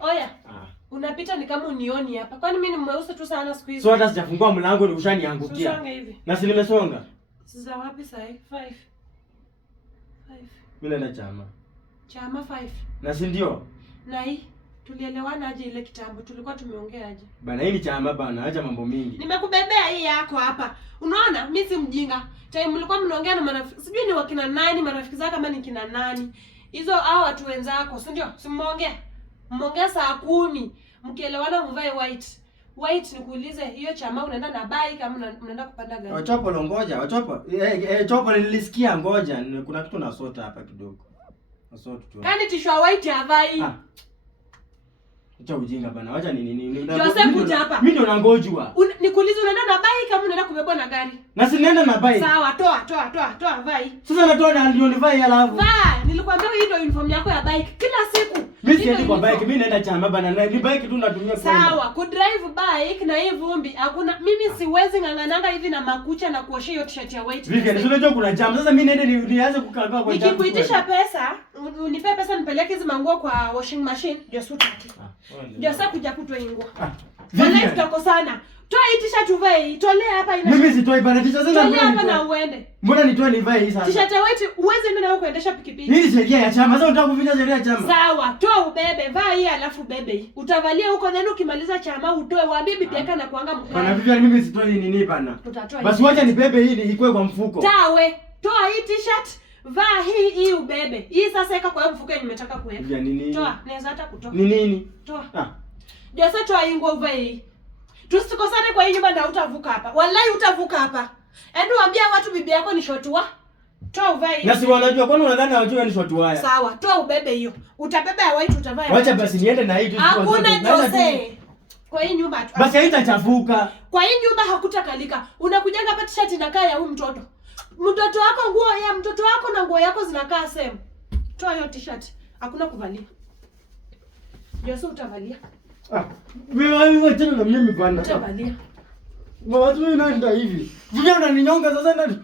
Oya. Unapita ni kama unioni hapa. Kwani mimi ni mweusi tu sana siku hizi? So hata sijafungua mlango ni ushaniangukia. Songa hivi. Na si nimesonga. Sasa wapi sasa? 5. Mimi naenda chama. Chama 5. Na si ndio? Na hii tulielewana aje ile kitambo? Tulikuwa tumeongea aje? Bana hii ni chama bana, acha mambo mingi. Nimekubebea hii yako hapa. Unaona? Mimi si mjinga. Time mlikuwa mnaongea na marafiki. Sijui ni wakina nani, marafiki zako kama ni kina nani. Hizo hao watu wenzako, si ndio? Si mmeongea? Mmeongea saa 10. Mkielewana mvae white. White nikuulize hiyo chama unaenda na bike kama unaenda kupanda gari? Wachopo longoja, wachopo. Chopo nilisikia ngoja, kuna kitu nasota hapa kidogo. Nasota tu. Kani tishwa white havai. Acha ujinga bana. Wacha nini. Joseph kuja hapa. Mimi ndo nangojwa. Nikuulize unaenda na bike kama unaenda kubebwa na gari? Na si nienda na bike. Sawa, toa vai. Sasa natoa na ndio nivai alafu. Vaa, nilikwambia hii ndio uniform yako ya bike. Kila siku. Mimi siendi kwa bike, mimi naenda chama bana. Na ni bike tu natumia kwenda. Sawa, ku drive bike na hii vumbi hakuna. Mimi siwezi ng'ang'ananga hivi na makucha na kuoshia hiyo t-shirt ya white. Vipi, unajua kuna jam. Sasa mimi niende nianze kukaa kwa jam. Nikikuitisha pesa, unipe pesa nipeleke hizo manguo kwa washing machine. Josa kuja kutoa nguo. Wala tutakosana. Toa hii t-shirt uvae, tolea hapa ina. Mimi sitoi bana t-shirt sasa. Tolea hapa na uende. Mbona nitoe nivae hii sasa? T-shirt ya white uweze ndio na kuendesha pikipiki. Hii sheria ya chama. Sasa unataka kuvunja sheria ya chama? Sawa, toa ubebe, vaa hii alafu bebe hii. Utavalia huko nani ukimaliza chama utoe waambie bibi yake na kuanga mkali. Bana Vivian mimi sitoi nini bana. Utatoa. Basi wacha nibebe hii ikue kwa mfuko. Tawe, toa hii t-shirt, vaa hii ubebe. Hii sasa eka kwa mfuko yenye nimetaka kuweka. Vivian nini? Toa, naweza hata kutoa. Ni nini? Toa. Sasa toa hii nguo uvae hii. Tusikosane kwa hii nyumba na utavuka hapa. Wallahi utavuka hapa. Endo waambia watu bibi yako ni shotua. Toa uvae hii. Na si wanajua kwani unadhani hawajui ni shotua haya? Sawa, toa ubebe hiyo. Utabeba ya white utavaa. Wacha basi niende na hii tu. Hakuna Jose. Kwa hii nyumba tu. Basi haitachafuka. Kwa hii nyumba hakutakalika. Unakujanga hapa t-shirt inakaa ya huyu mtoto. Mtoto wako nguo ya mtoto wako na nguo yako zinakaa same. Toa hiyo t-shirt. Hakuna kuvalia. Jose utavalia. Wewe tena na mimi bwana. Utavalia. Mama tu naenda hivi. Vijana unaninyonga sasa na